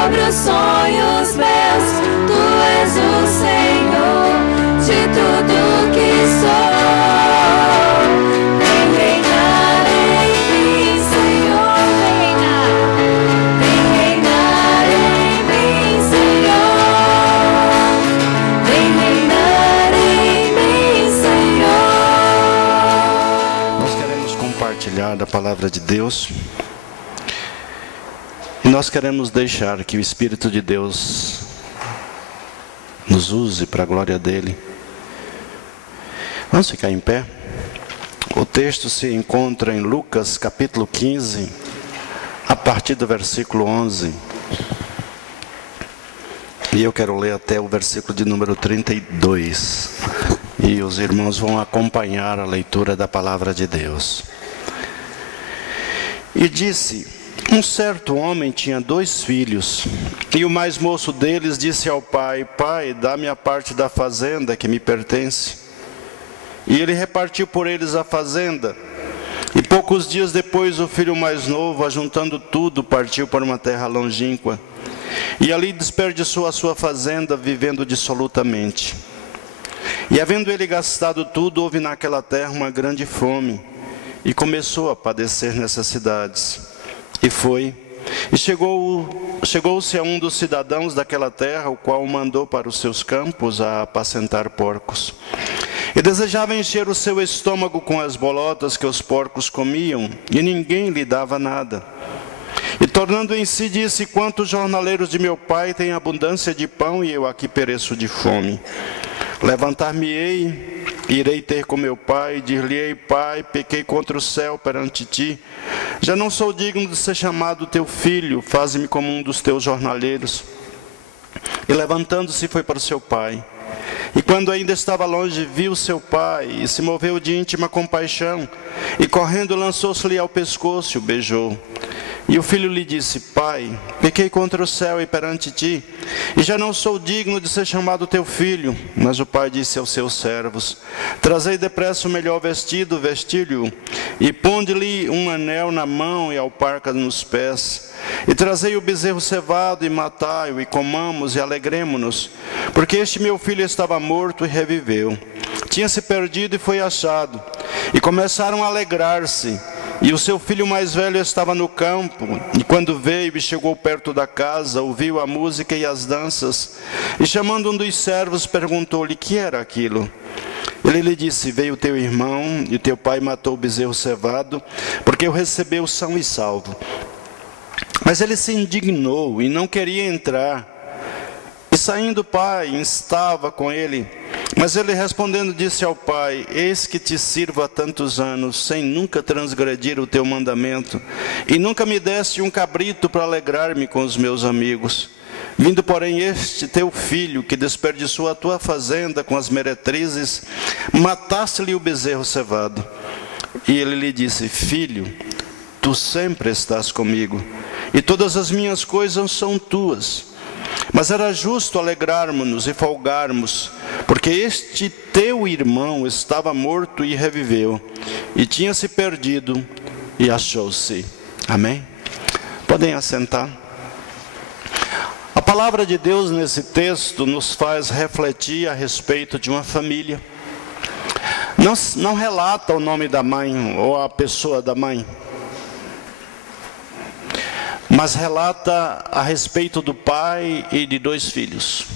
sobre os sonhos meus. Tu és o Senhor de tudo que sou. Vem reinar em mim, Senhor, vem reinar em mim, Senhor. Vem reinar em mim, Senhor. Nós queremos compartilhar da palavra de Deus. E nós queremos deixar que o Espírito de Deus nos use para a glória dEle. Vamos ficar em pé? O texto se encontra em Lucas capítulo 15, a partir do versículo 11. E eu quero ler até o versículo de número 32. E os irmãos vão acompanhar a leitura da palavra de Deus. E disse: um certo homem tinha 2 filhos, e o mais moço deles disse ao pai: Pai, dá-me a parte da fazenda que me pertence. E ele repartiu por eles a fazenda. E poucos dias depois o filho mais novo, ajuntando tudo, partiu para uma terra longínqua. E ali desperdiçou a sua fazenda, vivendo dissolutamente. E havendo ele gastado tudo, houve naquela terra uma grande fome, e começou a padecer necessidades. E foi, e chegou-se a um dos cidadãos daquela terra, o qual o mandou para os seus campos a apacentar porcos. E desejava encher o seu estômago com as bolotas que os porcos comiam, e ninguém lhe dava nada. E tornando em si, disse: quantos jornaleiros de meu pai têm abundância de pão, e eu aqui pereço de fome. Levantar-me-ei, irei ter com meu pai, e dir-lhe-ei: Pai, pequei contra o céu perante ti. Já não sou digno de ser chamado teu filho, faze-me como um dos teus jornaleiros. E levantando-se foi para o seu pai. E quando ainda estava longe, viu seu pai, e se moveu de íntima compaixão, e correndo lançou-se-lhe ao pescoço e o beijou. E o filho lhe disse: Pai, pequei contra o céu e perante ti, e já não sou digno de ser chamado teu filho. Mas o pai disse aos seus servos: Trazei depressa o melhor vestido, vesti-lhe-o, e ponde-lhe um anel na mão e alparca nos pés. E trazei o bezerro cevado e matai-o, e comamos e alegremo-nos, porque este meu filho estava morto e reviveu. Tinha-se perdido e foi achado. E começaram a alegrar-se. E o seu filho mais velho estava no campo, e quando veio e chegou perto da casa, ouviu a música e as danças. E chamando um dos servos, perguntou-lhe: que era aquilo? Ele lhe disse: veio teu irmão, e teu pai matou o bezerro cevado, porque o recebeu são e salvo. Mas ele se indignou e não queria entrar. E saindo o pai, instava com ele. Mas ele respondendo disse ao pai: eis que te sirvo há tantos anos, sem nunca transgredir o teu mandamento, e nunca me deste um cabrito para alegrar-me com os meus amigos. Vindo, porém, este teu filho, que desperdiçou a tua fazenda com as meretrizes, mataste-lhe o bezerro cevado. E ele lhe disse: filho, tu sempre estás comigo, e todas as minhas coisas são tuas. Mas era justo alegrarmos-nos e folgarmos, porque este teu irmão estava morto e reviveu, e tinha se perdido e achou-se. Amém? Podem assentar. A palavra de Deus nesse texto nos faz refletir a respeito de uma família. Não relata o nome da mãe ou a pessoa da mãe, mas relata a respeito do pai e de 2 filhos.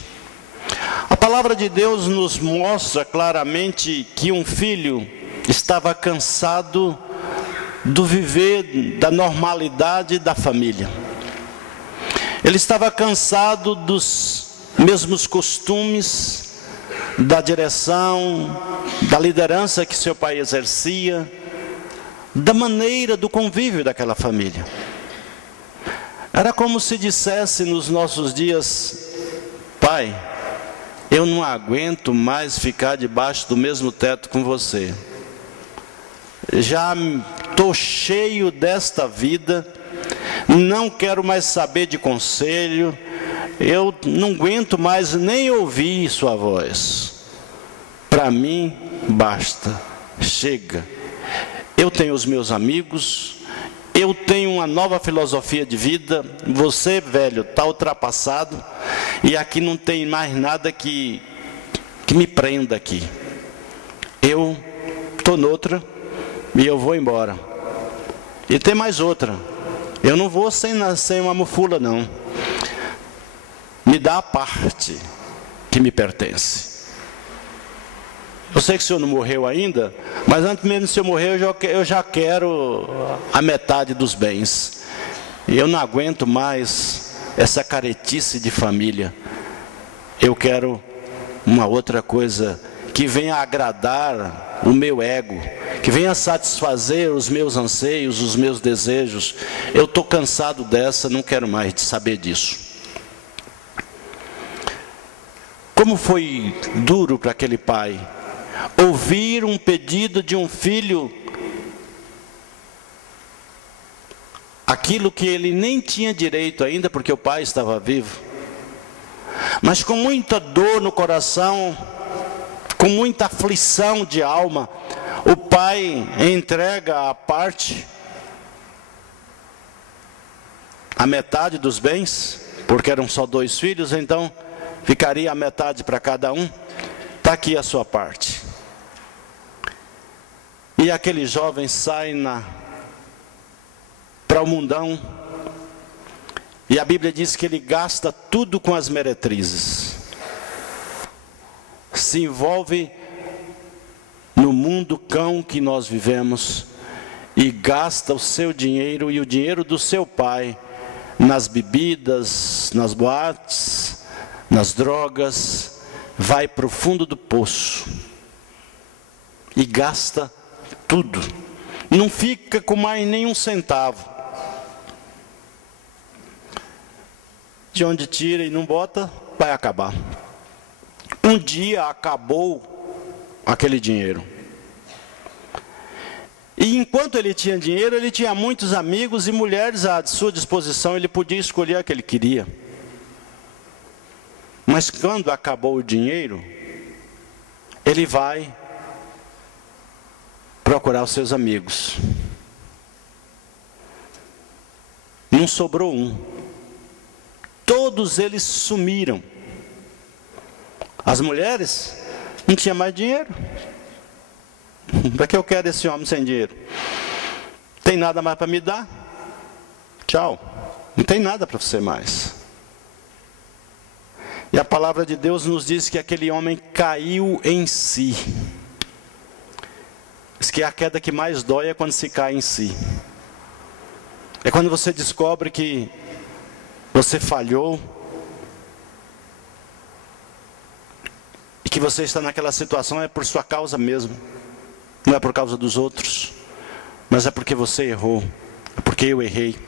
A palavra de Deus nos mostra claramente que um filho estava cansado do viver da normalidade da família. Ele estava cansado dos mesmos costumes, da direção, da liderança que seu pai exercia, da maneira do convívio daquela família. Era como se dissesse nos nossos dias: pai, eu não aguento mais ficar debaixo do mesmo teto com você. Já estou cheio desta vida, não quero mais saber de conselho, eu não aguento mais nem ouvir sua voz. Para mim, basta, chega. Eu tenho os meus amigos, Eu tenho uma nova filosofia de vida. Você, velho, está ultrapassado. E aqui não tem mais nada que me prenda aqui. Eu estou noutra e eu vou embora. E tem mais outra. Eu não vou sem uma mufula, não. Me dá a parte que me pertence. Eu sei que o senhor não morreu ainda, mas antes mesmo de o senhor morrer, eu já quero a metade dos bens. E eu não aguento mais essa caretice de família. Eu quero uma outra coisa que venha agradar o meu ego, que venha satisfazer os meus anseios, os meus desejos. Eu estou cansado dessa, não quero mais de saber disso. Como foi duro para aquele pai ouvir um pedido de um filho, aquilo que ele nem tinha direito ainda, porque o pai estava vivo, mas com muita dor no coração, com muita aflição de alma, o pai entrega a parte, a metade dos bens, porque eram só 2 filhos, então ficaria a metade para cada um. Está aqui a sua parte. E aquele jovem sai para o mundão, e a Bíblia diz que ele gasta tudo com as meretrizes, se envolve no mundo cão que nós vivemos, e gasta o seu dinheiro e o dinheiro do seu pai nas bebidas, nas boates, nas drogas, vai para o fundo do poço e gasta tudo, não fica com mais nenhum centavo. De onde tira e não bota, vai acabar. Um dia acabou aquele dinheiro. E enquanto ele tinha dinheiro, ele tinha muitos amigos e mulheres à sua disposição, ele podia escolher a que ele queria. Mas quando acabou o dinheiro, ele vai procurar os seus amigos. Não sobrou um. Todos eles sumiram. As mulheres não tinham mais dinheiro. Para que eu quero esse homem sem dinheiro? Tem nada mais para me dar? Tchau. Não tem nada para você mais. E a palavra de Deus nos diz que aquele homem caiu em si. Diz que a queda que mais dói é quando se cai em si. É quando você descobre que você falhou, e que você está naquela situação é por sua causa mesmo. Não é por causa dos outros, mas é porque você errou, é porque eu errei.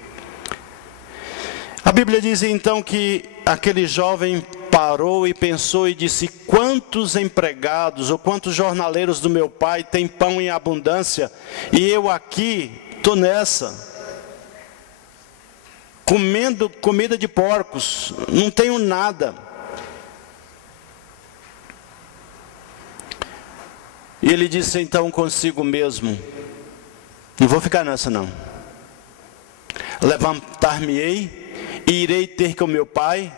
A Bíblia diz então que aquele jovem parou e pensou e disse: quantos empregados ou quantos jornaleiros do meu pai têm pão em abundância, e eu aqui estou nessa, comendo comida de porcos, não tenho nada. E ele disse então consigo mesmo: não vou ficar nessa não. Levantar-me-ei e irei ter com meu pai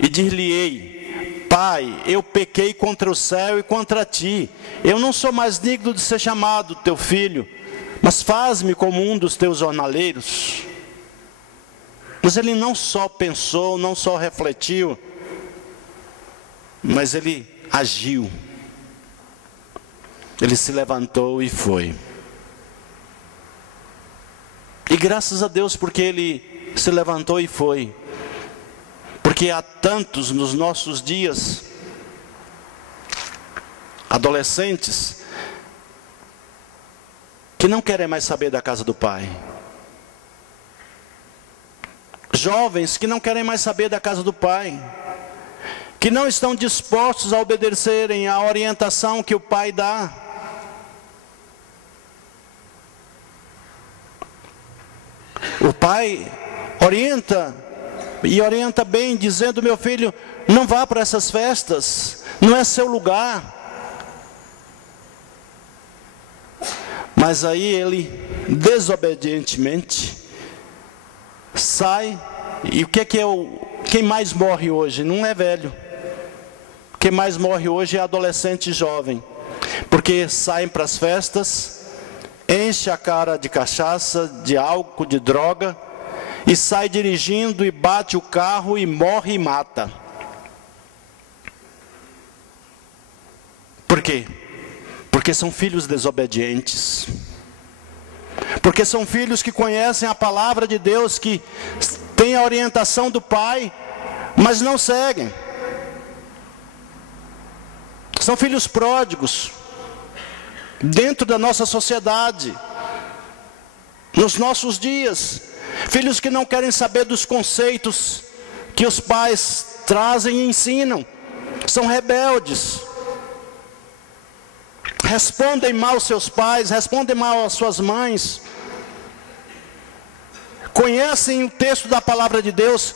e dir-lhe-ei: Pai, eu pequei contra o céu e contra ti. Eu não sou mais digno de ser chamado teu filho, mas faz-me como um dos teus jornaleiros. Mas ele não só pensou, não só refletiu, mas ele agiu. Ele se levantou e foi. E graças a Deus porque ele se levantou e foi. Porque há tantos nos nossos dias, adolescentes, que não querem mais saber da casa do pai. Jovens que não querem mais saber da casa do pai. Que não estão dispostos a obedecerem à orientação que o pai dá. O pai orienta, e orienta bem, dizendo: meu filho, não vá para essas festas, não é seu lugar. Mas aí ele, desobedientemente, sai. E o que é quem mais morre hoje? Não é velho. Quem mais morre hoje é adolescente e jovem. Porque saem para as festas, enche a cara de cachaça, de álcool, de droga, e sai dirigindo e bate o carro e morre e mata. Por quê? Porque são filhos desobedientes. Porque são filhos que conhecem a palavra de Deus, que têm a orientação do Pai, mas não seguem. São filhos pródigos dentro da nossa sociedade, nos nossos dias. Filhos que não querem saber dos conceitos que os pais trazem e ensinam. São rebeldes. Respondem mal aos seus pais, respondem mal às suas mães. Conhecem o texto da palavra de Deus,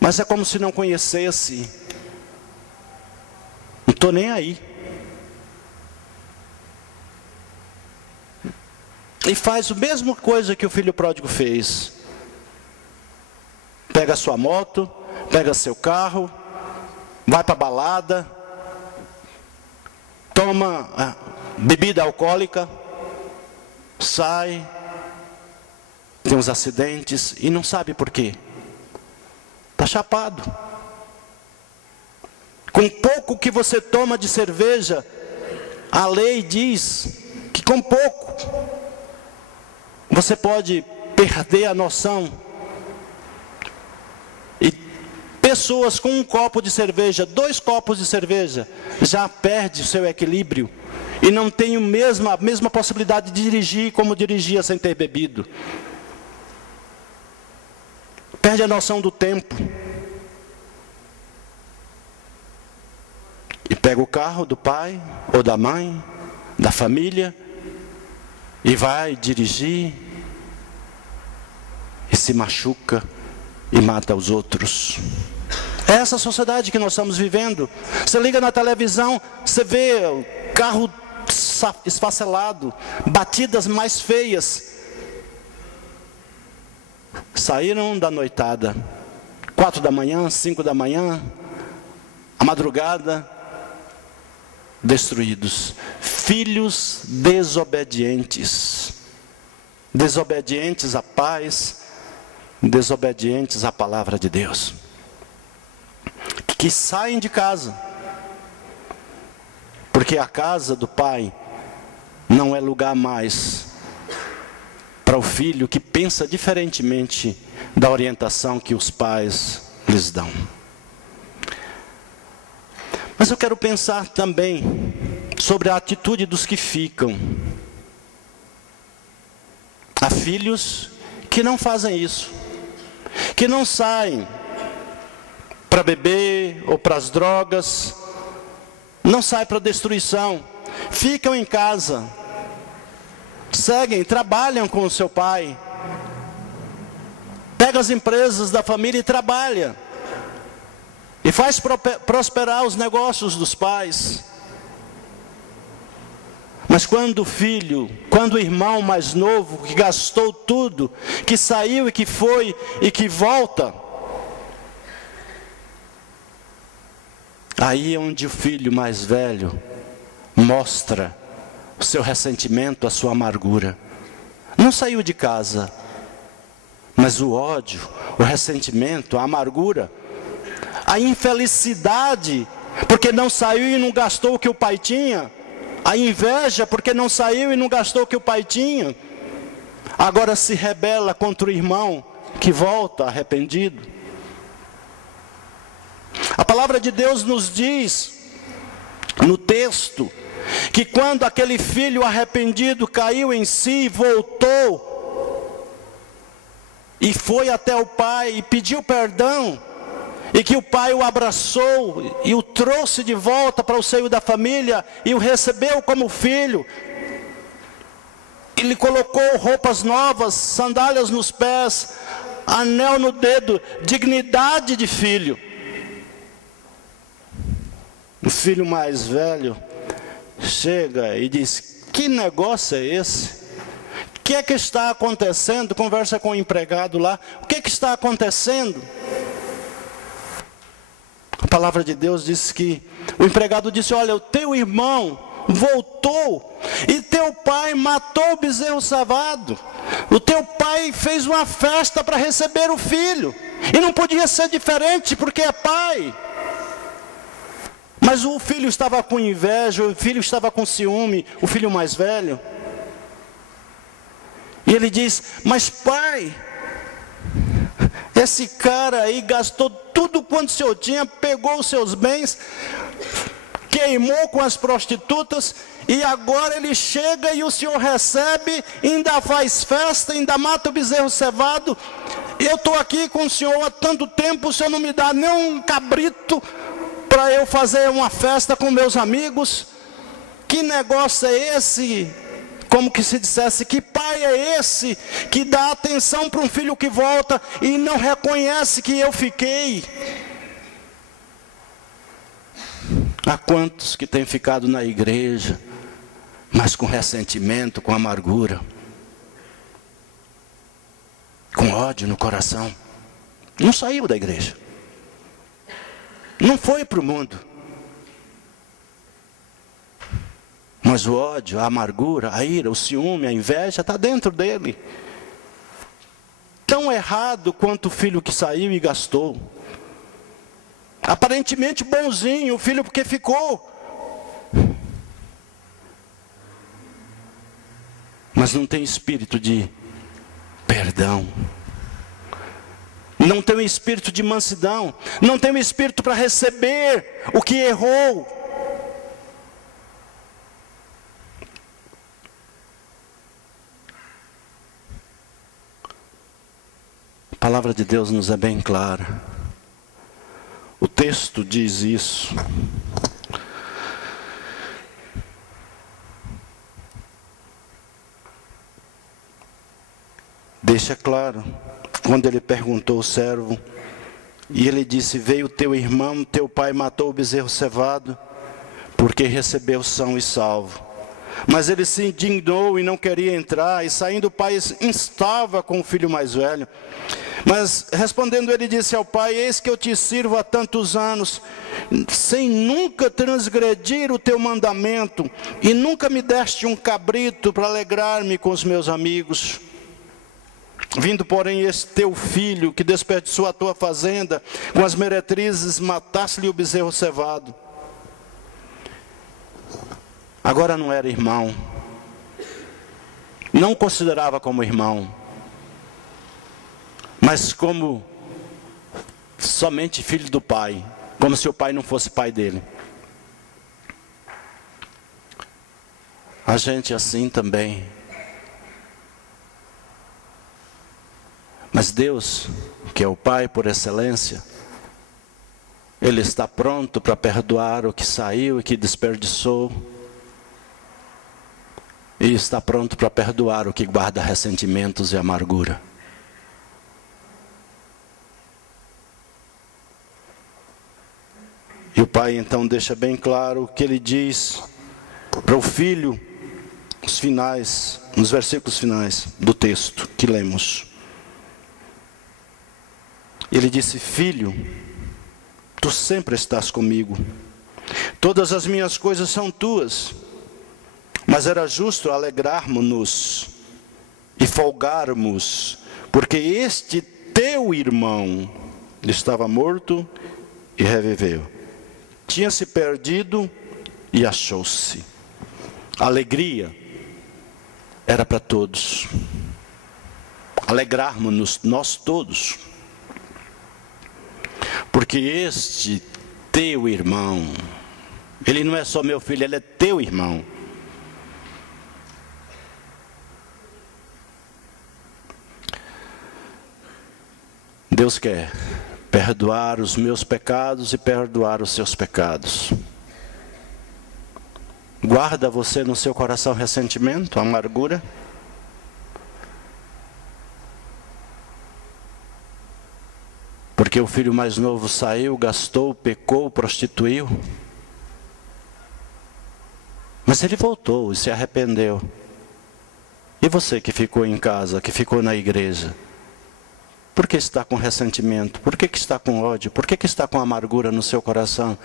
mas é como se não conhecesse. Não estou nem aí. E faz a mesma coisa que o filho pródigo fez. Pega a sua moto, pega seu carro, vai para a balada, toma bebida alcoólica, sai, tem uns acidentes e não sabe por quê. Está chapado. Com pouco que você toma de cerveja, a lei diz que com pouco você pode perder a noção. E pessoas com um copo de cerveja, 2 copos de cerveja, já perde o seu equilíbrio e não tem a mesma possibilidade de dirigir como dirigia sem ter bebido. Perde a noção do tempo. E pega o carro do pai ou da mãe, da família, e vai dirigir, e se machuca, e mata os outros. É essa sociedade que nós estamos vivendo. Você liga na televisão, você vê o carro esfacelado, batidas mais feias. Saíram da noitada, 4 da manhã, 5 da manhã, a madrugada, destruídos. Filhos desobedientes. Desobedientes à paz, desobedientes à palavra de Deus. Que saem de casa. Porque a casa do pai não é lugar mais para o filho que pensa diferentemente da orientação que os pais lhes dão. Mas eu quero pensar também sobre a atitude dos que ficam. Há filhos que não fazem isso, que não saem para beber ou para as drogas, não saem para a destruição, ficam em casa, seguem, trabalham com o seu pai, pega as empresas da família e trabalha, e faz prosperar os negócios dos pais. Mas quando o filho, quando o irmão mais novo, que gastou tudo, que saiu e que foi e que volta, aí é onde o filho mais velho mostra o seu ressentimento, a sua amargura. Não saiu de casa, mas o ódio, o ressentimento, a amargura, a infelicidade, porque não saiu e não gastou o que o pai tinha, a inveja, porque não saiu e não gastou o que o pai tinha, agora se rebela contra o irmão que volta arrependido. A palavra de Deus nos diz, no texto, que quando aquele filho arrependido caiu em si, voltou, e foi até o pai e pediu perdão, e que o pai o abraçou e o trouxe de volta para o seio da família e o recebeu como filho. Ele colocou roupas novas, sandálias nos pés, anel no dedo, dignidade de filho. O filho mais velho chega e diz: Que negócio é esse? O que é que está acontecendo? Conversa com o empregado lá. O que é que está acontecendo? A palavra de Deus diz que o empregado disse: olha, o teu irmão voltou e teu pai matou o bezerro cevado. O teu pai fez uma festa para receber o filho. E não podia ser diferente porque é pai. Mas o filho estava com inveja, o filho estava com ciúme, o filho mais velho. E ele diz: mas pai, esse cara aí gastou tudo quanto o senhor tinha, pegou os seus bens, queimou com as prostitutas, e agora ele chega e o senhor recebe, ainda faz festa, ainda mata o bezerro cevado. Eu estou aqui com o senhor há tanto tempo, o senhor não me dá nem um cabrito para eu fazer uma festa com meus amigos. Que negócio é esse? Como que se dissesse: que pai é esse que dá atenção para um filho que volta e não reconhece que eu fiquei? Há quantos que têm ficado na igreja, mas com ressentimento, com amargura, com ódio no coração? Não saiu da igreja, não foi para o mundo, mas o ódio, a amargura, a ira, o ciúme, a inveja está dentro dele. Tão errado quanto o filho que saiu e gastou. Aparentemente bonzinho o filho porque ficou, mas não tem espírito de perdão, não tem um espírito de mansidão, não tem um espírito para receber o que errou. A palavra de Deus nos é bem clara. O texto diz isso. Deixa claro, quando ele perguntou ao servo, e ele disse: veio teu irmão, teu pai matou o bezerro cevado, porque recebeu são e salvo. Mas ele se indignou e não queria entrar, e saindo o pai instava com o filho mais velho. Mas respondendo ele disse ao pai: eis que eu te sirvo há tantos anos, sem nunca transgredir o teu mandamento, e nunca me deste um cabrito para alegrar-me com os meus amigos. Vindo, porém, esse teu filho, que desperdiçou a tua fazenda, com as meretrizes mataste-lhe o bezerro cevado. Agora não era irmão, não considerava como irmão, mas como somente filho do pai, como se o pai não fosse pai dele. A gente é assim também. Mas Deus, que é o Pai por excelência, Ele está pronto para perdoar o que saiu e que desperdiçou. E está pronto para perdoar o que guarda ressentimentos e amargura. E o pai então deixa bem claro o que ele diz para o filho, nos versículos finais do texto que lemos. Ele disse: filho, tu sempre estás comigo, todas as minhas coisas são tuas, mas era justo alegrarmos-nos e folgarmos, porque este teu irmão estava morto e reviveu, tinha se perdido e achou-se. Alegria era para todos, alegrarmos-nos nós todos, porque este teu irmão, ele não é só meu filho, ele é teu irmão. Deus quer perdoar os meus pecados e perdoar os seus pecados. Guarda você no seu coração ressentimento, amargura? Porque o filho mais novo saiu, gastou, pecou, prostituiu? Mas ele voltou e se arrependeu. E você que ficou em casa, que ficou na igreja? Por que está com ressentimento? Por que está com ódio? Por que está com amargura no seu coração?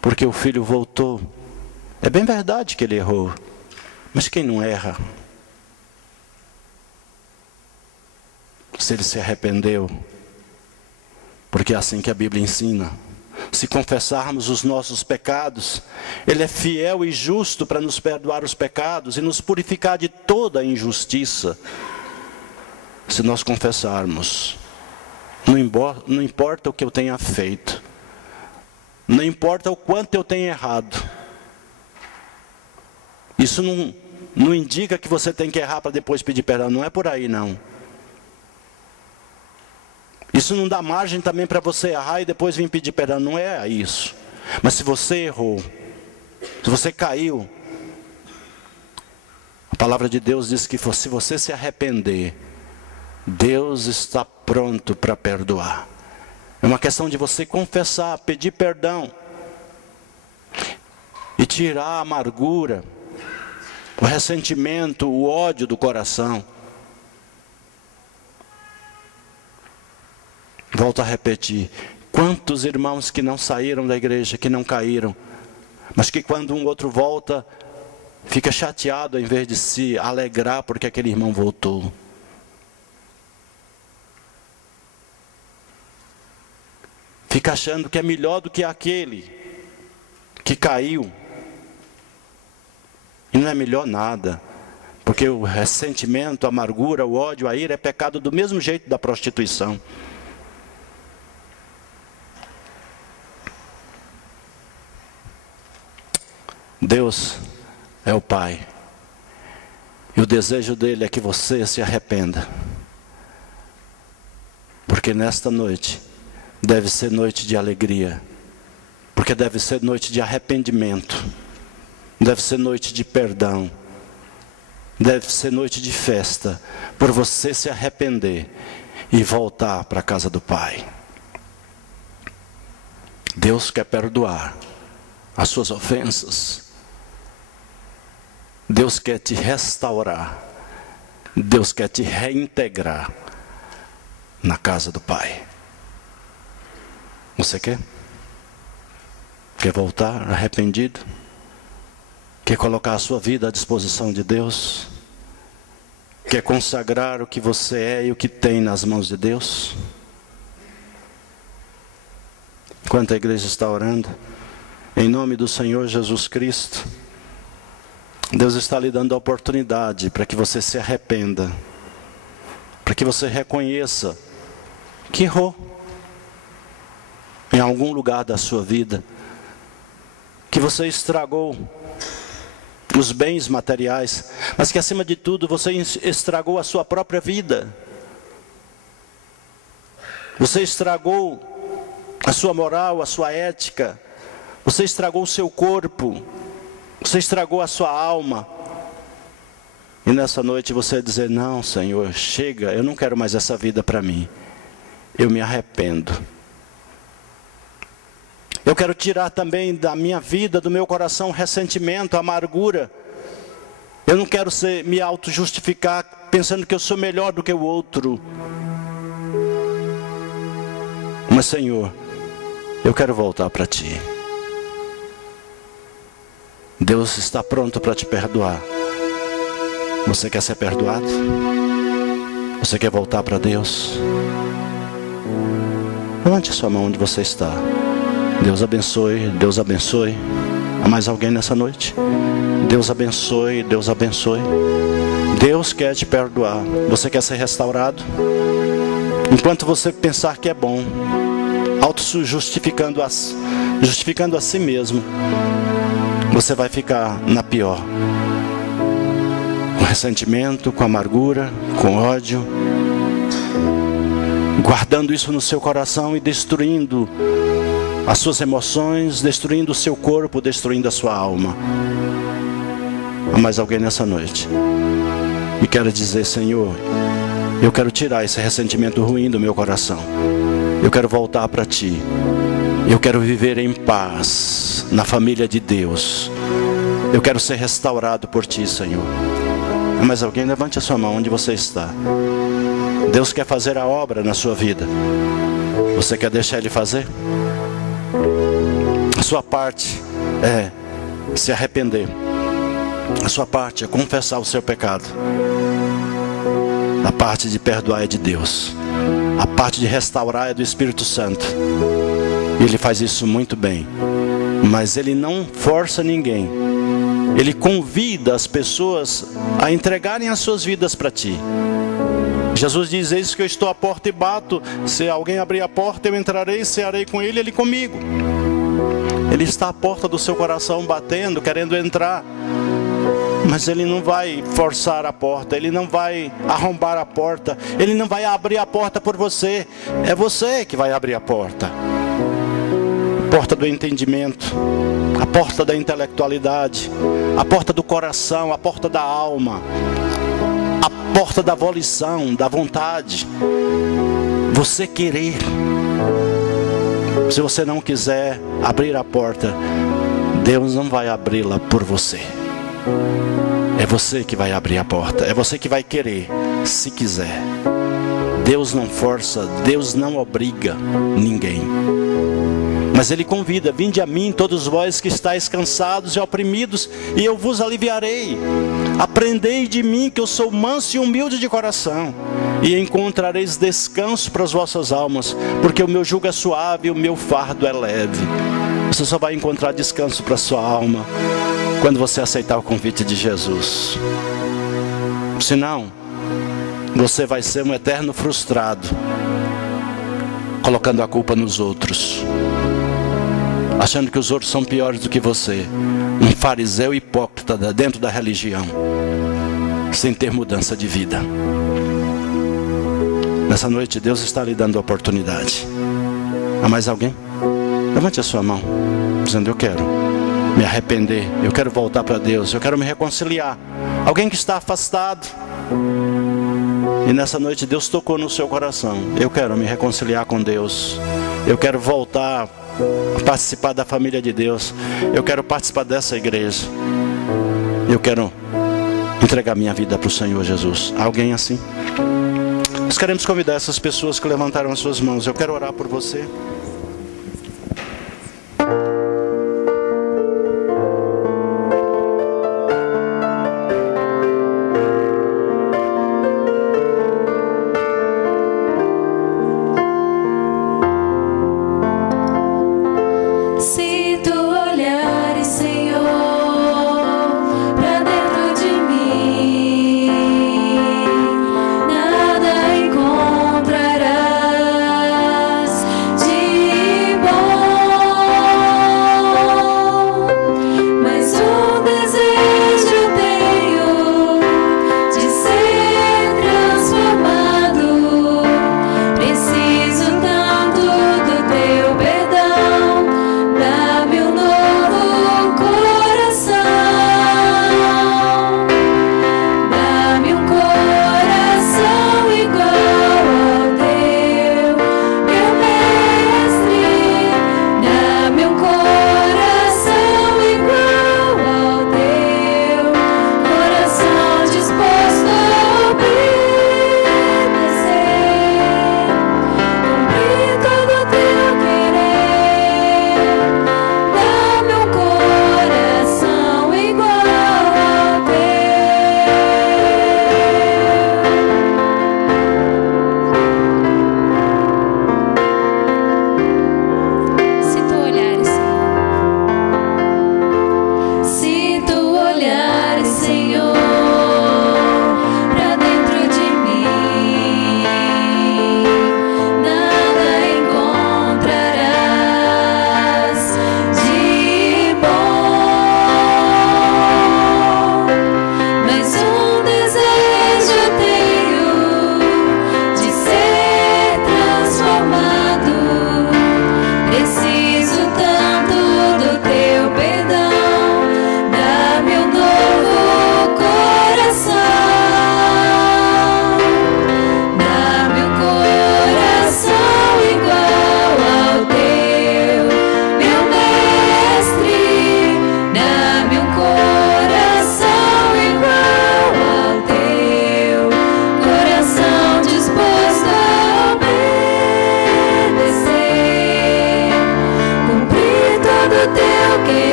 Porque o filho voltou. É bem verdade que ele errou. Mas quem não erra? Se ele se arrependeu. Porque é assim que a Bíblia ensina. Se confessarmos os nossos pecados, Ele é fiel e justo para nos perdoar os pecados e nos purificar de toda a injustiça. Se nós confessarmos, não importa o que eu tenha feito, não importa o quanto eu tenha errado, isso não indica que você tem que errar para depois pedir perdão, não é por aí não. Isso não dá margem também para você errar e depois vir pedir perdão, não é isso. Mas se você errou, se você caiu, a palavra de Deus diz que se você se arrepender, Deus está pronto para perdoar. É uma questão de você confessar, pedir perdão e tirar a amargura, o ressentimento, o ódio do coração. Volto a repetir, quantos irmãos que não saíram da igreja, que não caíram, mas que quando um outro volta, fica chateado em vez de se alegrar porque aquele irmão voltou. Fica achando que é melhor do que aquele que caiu. E não é melhor nada, porque o ressentimento, a amargura, o ódio, a ira é pecado do mesmo jeito da prostituição. Deus é o Pai, e o desejo dele é que você se arrependa, porque nesta noite deve ser noite de alegria, porque deve ser noite de arrependimento, deve ser noite de perdão, deve ser noite de festa, por você se arrepender e voltar para a casa do Pai. Deus quer perdoar as suas ofensas. Deus quer te restaurar. Deus quer te reintegrar na casa do Pai. Você quer? Quer voltar arrependido? Quer colocar a sua vida à disposição de Deus? Quer consagrar o que você é e o que tem nas mãos de Deus? Enquanto a igreja está orando, em nome do Senhor Jesus Cristo, Deus está lhe dando a oportunidade para que você se arrependa, para que você reconheça que errou em algum lugar da sua vida, que você estragou os bens materiais, mas que acima de tudo você estragou a sua própria vida. Você estragou a sua moral, a sua ética, você estragou o seu corpo, você estragou a sua alma. E nessa noite você vai dizer: não, Senhor, chega, eu não quero mais essa vida para mim. Eu me arrependo. Eu quero tirar também da minha vida, do meu coração, ressentimento, amargura. Eu não quero me auto-justificar pensando que eu sou melhor do que o outro. Mas, Senhor, eu quero voltar para Ti. Deus está pronto para te perdoar. Você quer ser perdoado? Você quer voltar para Deus? Levante a sua mão onde você está. Deus abençoe, Deus abençoe. Há mais alguém nessa noite? Deus abençoe, Deus abençoe. Deus quer te perdoar. Você quer ser restaurado? Enquanto você pensar que é bom, justificando a si mesmo, você vai ficar na pior. Com ressentimento, com amargura, com ódio, guardando isso no seu coração e destruindo as suas emoções, destruindo o seu corpo, destruindo a sua alma. Há mais alguém nessa noite? E quero dizer: Senhor, eu quero tirar esse ressentimento ruim do meu coração. Eu quero voltar para Ti. Eu quero viver em paz na família de Deus. Eu quero ser restaurado por Ti, Senhor. Mas alguém, levante a sua mão onde você está. Deus quer fazer a obra na sua vida. Você quer deixar Ele fazer? A sua parte é se arrepender. A sua parte é confessar o seu pecado. A parte de perdoar é de Deus. A parte de restaurar é do Espírito Santo. E Ele faz isso muito bem. Mas Ele não força ninguém. Ele convida as pessoas a entregarem as suas vidas para Ti. Jesus diz: eis que eu estou à porta e bato. Se alguém abrir a porta, eu entrarei, cearei com ele, ele comigo. Ele está à porta do seu coração batendo, querendo entrar. Mas Ele não vai forçar a porta, Ele não vai arrombar a porta, Ele não vai abrir a porta por você. É você que vai abrir a porta. A porta do entendimento, a porta da intelectualidade, a porta do coração, a porta da alma, a porta da volição, da vontade. Você querer. Se você não quiser abrir a porta, Deus não vai abri-la por você. É você que vai abrir a porta. É você que vai querer, se quiser. Deus não força, Deus não obriga ninguém. Mas Ele convida: vinde a mim todos vós que estáis cansados e oprimidos, e eu vos aliviarei. Aprendei de mim, que eu sou manso e humilde de coração, e encontrareis descanso para as vossas almas, porque o meu jugo é suave e o meu fardo é leve. Você só vai encontrar descanso para a sua alma quando você aceitar o convite de Jesus. Senão, você vai ser um eterno frustrado, colocando a culpa nos outros, achando que os outros são piores do que você. Um fariseu hipócrita dentro da religião, sem ter mudança de vida. Nessa noite Deus está lhe dando a oportunidade. Há mais alguém? Levante a sua mão, dizendo: eu quero me arrepender, eu quero voltar para Deus, eu quero me reconciliar. Alguém que está afastado, e nessa noite Deus tocou no seu coração: eu quero me reconciliar com Deus, eu quero voltar a participar da família de Deus, eu quero participar dessa igreja, eu quero entregar minha vida para o Senhor Jesus. Alguém assim? Nós queremos convidar essas pessoas que levantaram as suas mãos. Eu quero orar por você.